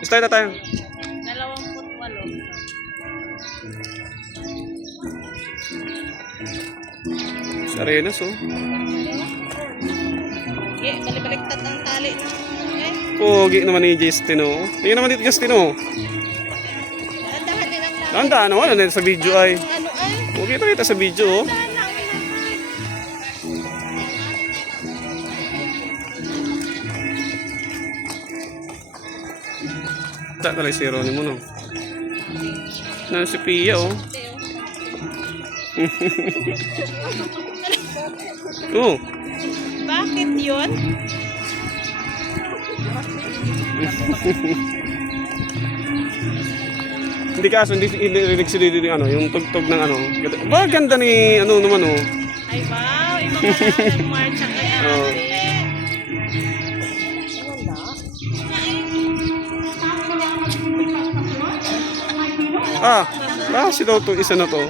Start na tayo. 28. Sarenas, oh. Balik-baliktad ang tali. Pogi naman ni Justin, oh. Tingnan naman dito, Justin, oh. Dahan din ang tali. Ang daan, ano sa video ay. Ano ay? Pogi pa kita sa video, oh. Dahan lang ang Tak talaga si Ronnie mo, no. Nan si Pia, oh. Oh. Bakit yun? Hindi kaso, hindi rinig sila dito ano, yung tugtog ng ano. Ba, ganda ni ano naman, oh. Ay wow, ibang parang nag-march ang Oh. Si daw to, isa na to.